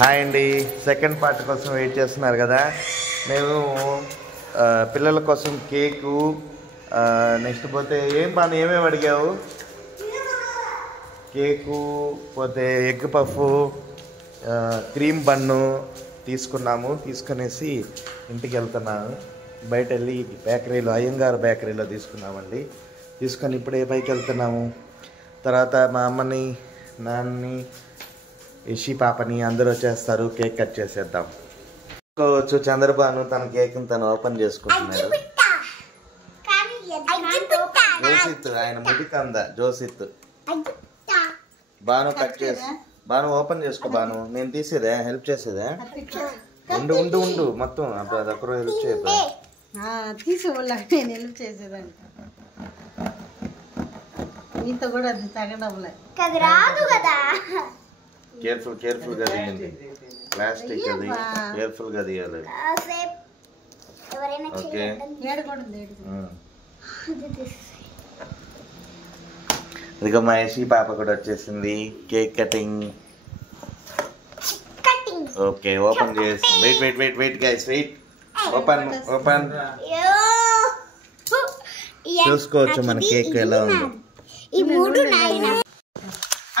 Hi అండి, second part కోసం wait చేస్తున్నారు కదా. మేము పిల్లల కోసం కేకు, నెక్స్ట్ పోతే ఏమేమి అడిగావు? కేకు, పోతే ఎగ్ పఫ్, క్రీమ్ బన్ను తీసుకున్నాము. తీసుకునేసి ఇంటికి వెళ్తున్నాను. బయట వెళ్ళి బేకరీలో, అయ్యంగారు బేకరీలో తీసుకున్నామండి. తీసుకొని ఇప్పుడే పైకి వెళ్తున్నాము. తర్వాత మా అమ్మని, నాన్నని, ఇషి పాపని అందరూ వచ్చేస్తారు. కేక్ కట్ చేసేద్దాం. వచ్చు చంద్రబాను తన కేక్ని తను ఓపెన్ చేసుకుంటున్నాడు. జోసిత్, ఆయన ముడికంద జోసిత్. బాను కట్ చేసి, బాను ఓపెన్ చేసుకో. బాను నేను తీసేదే, హెల్ప్ చేసేదే. ఉండు ఉండు ఉండు మొత్తం అక్కడ హెల్ప్ చేయదు. తీసుకోవాలి, నేను హెల్ప్ చేసేదాన్ని. మీతో కూడా అది తగ్గడంలే రాదు కదా. కేర్ఫుల్ గా తీయండి. ప్లాస్టిక్ అది కేర్ఫుల్ గా తీయాలి. ఓకే, ఇదిగో మా యశి పాప కూడా వచ్చేసింది. Cake cutting. ఓకే, ఓపెన్ చేసి వెయిట్ గైస్, వెయిట్. ఓపెన్ చూసుకోవచ్చు మన కేక్ ఎలా ఉందో.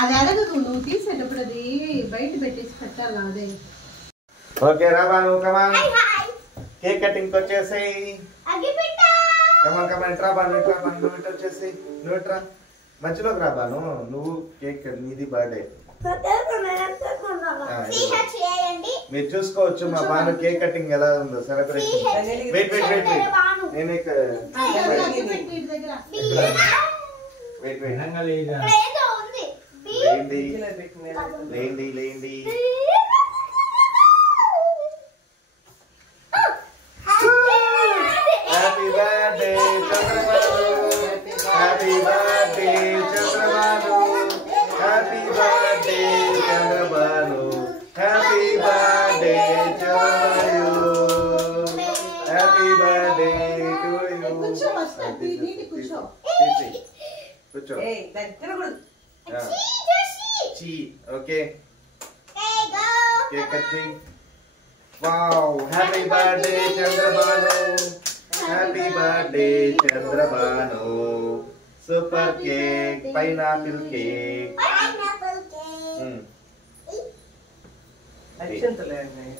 అది అడగదు, నువ్వు తీసేటప్పుడు అది బయట పెట్టేసి పెట్టాలా? అదే ఓకే రాబాను, కమాన్ కేక్ కటింగ్ వచ్చేసాయి. కమాన్ ఇట్రా బాను, నువ్వు ఇటు వచ్చేసి, నువ్వు ఇట్రా మధ్యలోకి రాబాను. నువ్వు కేక్, నీది బర్త్డే. మీరు చూసుకోవచ్చు మా బాను కేక్ కటింగ్ ఎలా ఉందో, సెలబ్రేషన్. వెయిట్ నేను లేండి. Happy birthday Chandrababu, happy birthday Chandrababu, happy birthday Chandrababu, happy birthday Chandrababu, happy birthday to you. కూర్చో. ఓకే, కేక్ కట్ చేయి. Wow, happy birthday Chandrabhanu, happy birthday Chandrabhanu. Super cake, pineapple cake.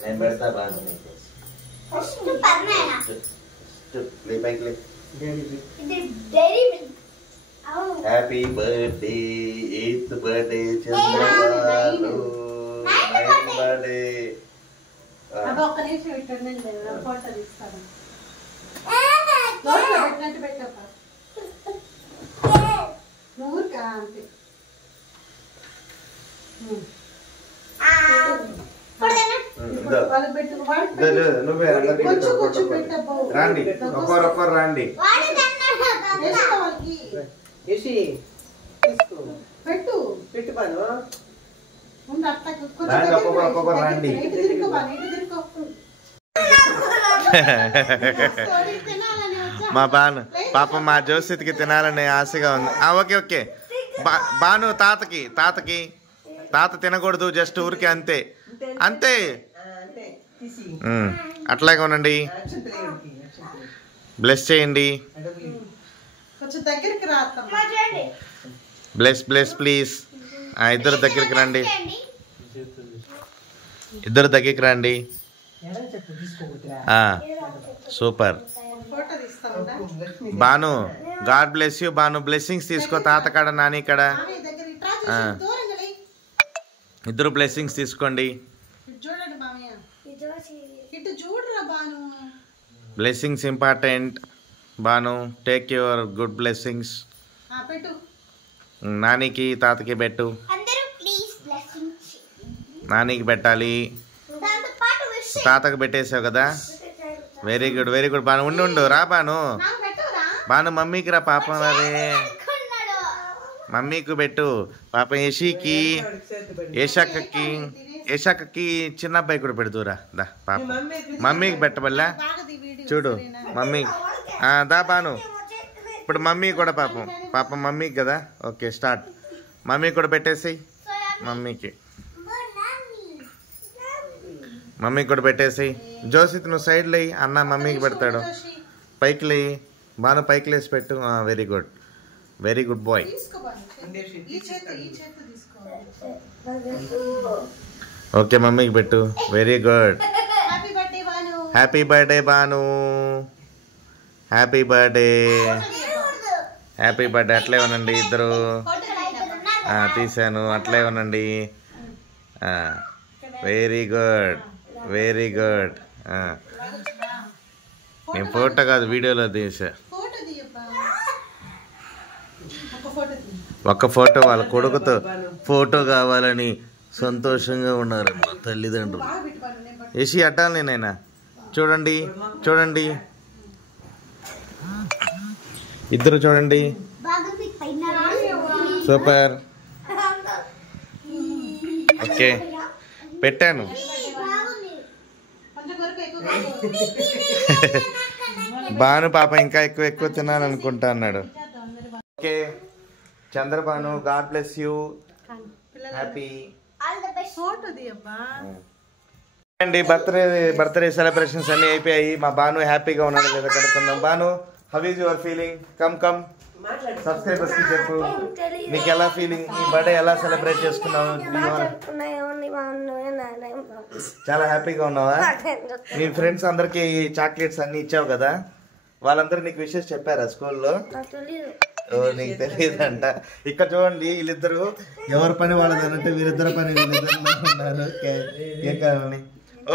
నేను పెడతా Bhanu. Happy birthday, 8th birthday Chandrabhanu, 9th birthday. ఒక్క నిమిషం పెట్టండి, photo తీస్తాను. పెట్టప్ప ఊరికా అంతే. నువ్వే రండి, ఒక్కరు రండి. పెట్టు రండి, ఒక్కొక్కరు రండి. మా బాను పాప, మా జోసిత్కి తినాలని ఆశగా ఉంది. ఓకే బాను, తాతకి తాత తినకూడదు, జస్ట్ ఊరికి అంతే. అట్లాగే ఉండండి. బ్లెస్ చేయండి. Bless please. ఇద్దరు దగ్గరికి రండి, super. Bhanu, God bless you Bhanu. Blessings తీసుకో, తాత కాడ, నాని కాడ. ఇద్దరు బ్లెస్సింగ్స్ తీసుకోండి. Blessings important. Bhanu, take your good blessings. నానికి, తాతకి పెట్టు. నానికి పెట్టాలి, తాతకు పెట్టేసావు కదా. Very good Bhanu. ఉండు రా బాను. మమ్మీకి రా పాపం. అరే మమ్మీకి పెట్టు పాపం. ఏషాకకి చిన్న అబ్బాయి కూడా పెడుతురా. దా పాప, మమ్మీకి పెట్టబల్లా. చూడు మమ్మీ. దా బాను, ఇప్పుడు మమ్మీ కూడా పాపం మమ్మీకి కదా. Okay, start. మమ్మీ కూడా పెట్టేసి, మమ్మీకి మమ్మీకి కూడా పెట్టేసి. జోసిత్ నువ్వు సైడ్ లేయి, అన్న మమ్మీకి పెడతాడు. పైకి లేయి బాను, పైకి లేసి పెట్టు. Very good, very good boy. Okay మమ్మీకి పెట్టు. Very good. Happy birthday Banu, happy birthday, happy birthday. అట్లే ఉనండి ఇద్దరు. తీసాను, అట్లే ఉనండి. Very good, very good. నేను ఫోటో కాదు వీడియోలో తీసా. ఒక్క ఫోటో వాళ్ళ కొడుకుతో ఫోటో కావాలని సంతోషంగా ఉన్నారు మా తల్లిదండ్రులు. ఏసీ అట్టాలి నేనైనా. చూడండి చూడండి ఇద్దరు చూడండి, సూపర్. ఓకే పెట్టాను. బాను పాప ఇంకా ఎక్కువ ఎక్కువ తినాలనుకుంటా అన్నాడు. Okay Chandrabhanu, God bless you. Happy అండి. బర్త్డే సెలబ్రేషన్స్ అన్ని అయిపోయాయి. మా బాను హ్యాపీగా ఉన్నాడు లేదా కనుక్కుందాం. Banu, how is your feeling? Come come subscribers కి చెప్పు, నీకు ఎలా ఫీలింగ్? ఈ బర్త్డే ఎలా సెలబ్రేట్ చేసుకున్నావు? చాలా హ్యాపీగా ఉన్నావా? మీ ఫ్రెండ్స్ అందరికి చాక్లెట్స్ అన్ని ఇచ్చావు కదా, వాళ్ళందరూ నీకు విషెస్ చెప్పారా స్కూల్లో? నీకు తెలియదంట. ఇక్కడ చూడండి వీళ్ళిద్దరు ఎవరి పని వాళ్ళది అంటే వీరిద్దరు పని వీళ్ళిద్దరు ఉన్నారు.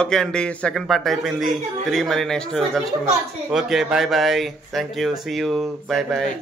ఓకే అండి, సెకండ్ పార్ట్ అయిపోయింది. తిరిగి మరి నెక్స్ట్ కలుసుకుందాం. Okay bye bye, thank you, see you, bye bye.